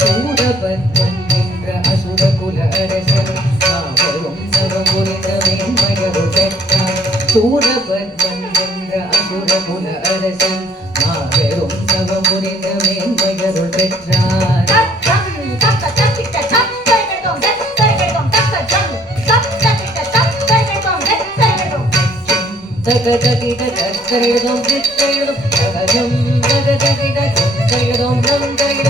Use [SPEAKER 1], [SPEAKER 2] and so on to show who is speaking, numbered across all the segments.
[SPEAKER 1] சூரபத்மன் என்ற அசுர குல அரசன் மாபெரும் சரமுறிந்த மேன்மையரு பெற்றார் சூரபத்மன் என்ற அசுர குல அரசன் மாபெரும் சரமுறிந்த மேன்மையரு பெற்றார் தகதகிட தத்தரிடம் தித்தரிடம் தகதம் தகதகிட தத்தரிடம் தந்தரிடம்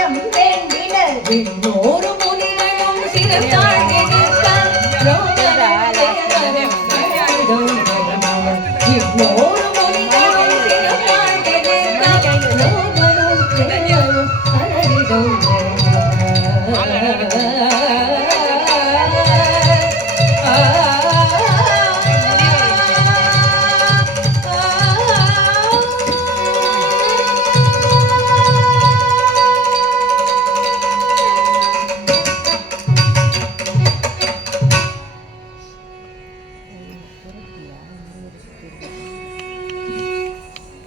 [SPEAKER 2] சித்தம் வேண்டினர்
[SPEAKER 1] நூறு முனிகளும் சிறந்தாழ்ந்திருக்க